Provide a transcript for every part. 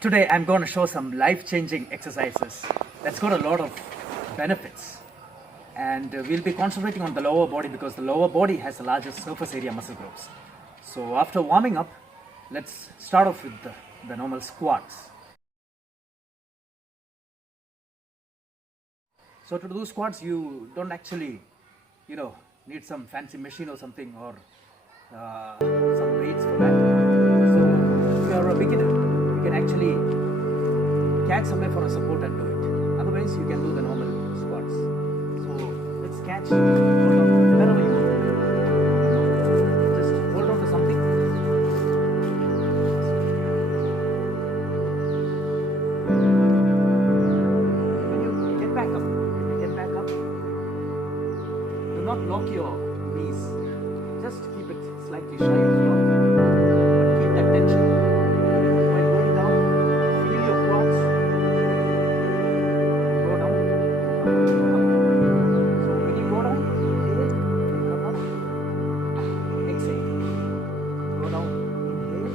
Today I'm going to show some life-changing exercises that's got a lot of benefits, and we'll be concentrating on the lower body because the lower body has the largest surface area muscle groups. So after warming up, let's start off with the normal squats. So to do squats, you don't actually need some fancy machine or something, or some weights for that. So if you're a beginner, you can actually catch somewhere for a support and do it. Otherwise, you can do the normal squats. So let's catch, hold on, wherever you go. Just hold on to something. When you get back up, do not lock your knees. Just keep it slightly shy of lock, but keep that tension. While going down, feel your quads. Go down, come up. So when you go down, inhale, come up, exhale. Go down, inhale,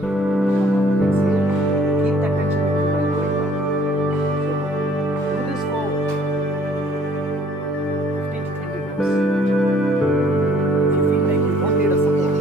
come up, exhale. Keep that tension while going down. So do this for 15 to 20 reps. If you feel like you don't need a support,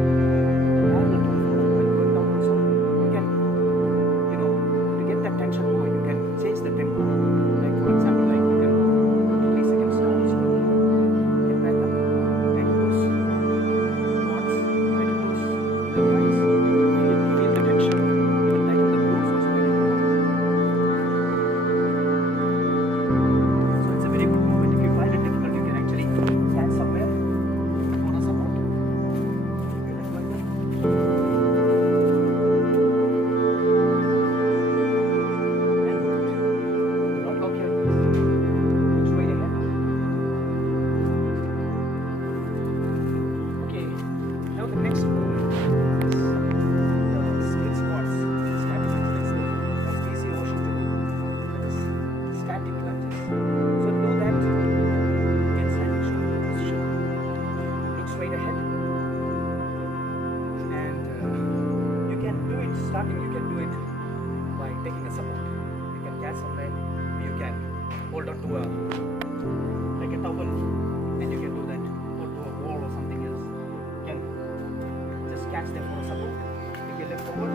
parallel to the floor. When going down also, you can, to get that tension more, you can change the tempo. Like for example, like you can go 3 seconds down, so get back up, take those squats, take those the rise, feel the tension, even tighten the glutes also when you go up. So it's a very good movement. If you find it difficult, you can actually stand somewhere for a support. You like that. And do not lock your knees. Look straight ahead. Okay, now the next movement is the split squats. Static lunges. That's the most easy motion to do. That is static lunges. So to do that, you can stand in shoulder position. Look straight ahead. And you can do it starting, you can do it by taking a support. You can catch somewhere, you can hold on to a like a towel, and you can do that, or to a wall or something else. You can just catch them for a support. You can lift forward.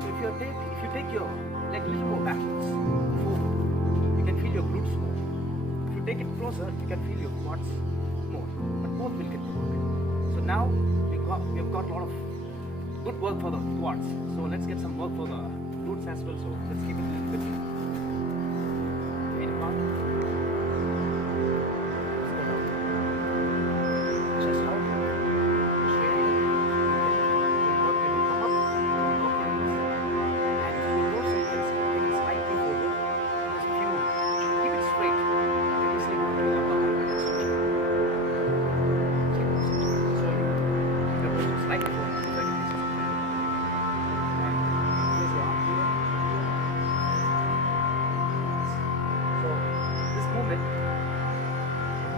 So if you take your leg a little more backwards, forward, you can feel your glutes more. If you take it closer, you can feel your quads more. But both will get to work. So now we've got a lot of good work for the quads. So let's get some work for the glutes as well. So let's keep it a little bit weight apart. Let's go down. Chest out. Straight ahead. We'll work when you come up. Lock your knees. And your dorsal fins are taken slightly forward. Just if you keep it straight, you can easily work with your upper hand extension. So you can push slightly forward. So this movement,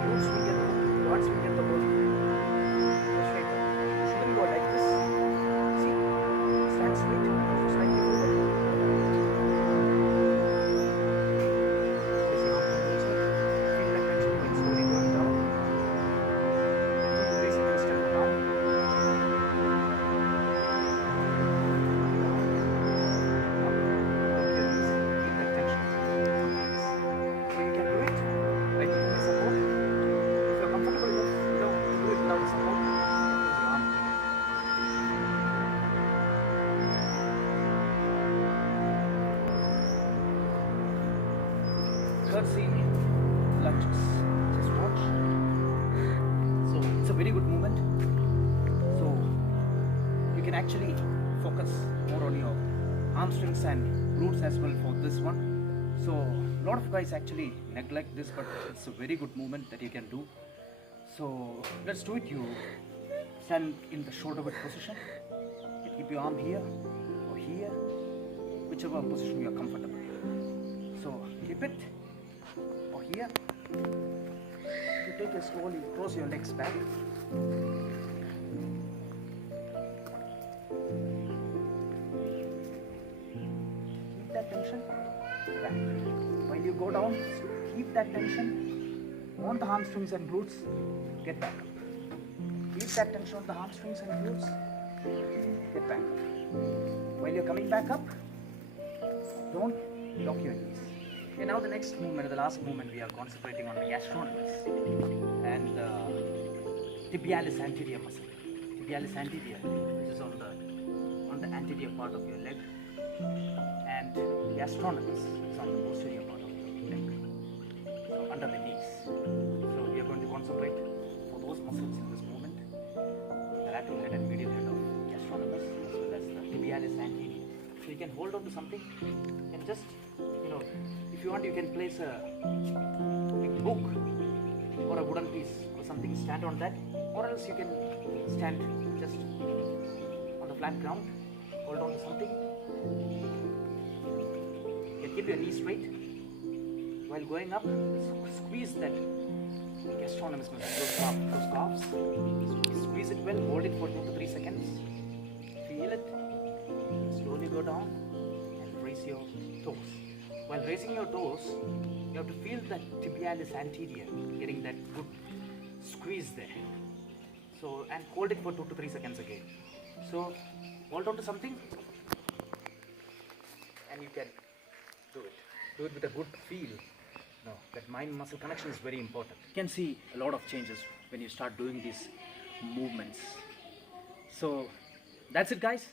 glutes will get the work, quads will get the work. Straight up. You shouldn't go like this. See, stand straight, slightly forward. Place your arm on each side. Feel that tension when slowly going down. 2 to 3 seconds step down. Curtsy lunges. Just watch. So it's a very good movement. So you can actually focus more on your hamstrings and glutes as well for this one. So a lot of guys actually neglect this, but it's a very good movement that you can do. So let's do it. You stand in the shoulder width position. You keep your arm here or here, whichever position you are comfortable. So keep it. Or here, you take it slowly, cross your legs back. Keep that tension back. While you go down, keep that tension on the hamstrings and glutes. Get back up. Keep that tension on the hamstrings and glutes. Get back up. While you're coming back up, don't lock your knees. Okay, now the next movement, the last movement, we are concentrating on the gastrocnemius and tibialis anterior muscle. Tibialis anterior, which is on the anterior part of your leg, and gastrocnemius is on the posterior part of your leg, so under the knees. So we are going to concentrate for those muscles in this movement, the lateral head and medial head of gastrocnemius, as well as the tibialis anterior. So you can hold on to something and just, if you want, you can place a book or a wooden piece or something, stand on that, or else you can stand just on the flat ground, hold on to something. You can keep your knees straight. While going up, squeeze that gastrocnemius muscle, those calves. Squeeze it well, hold it for 2 to 3 seconds. Feel it. Slowly go down and raise your toes. while raising your toes, you have to feel that tibialis anterior, getting that good squeeze there. So, and hold it for 2 to 3 seconds again. So, hold on to something and you can do it. Do it with a good feel. No, that mind-muscle connection is very important. You can see a lot of changes when you start doing these movements. So, that's it guys.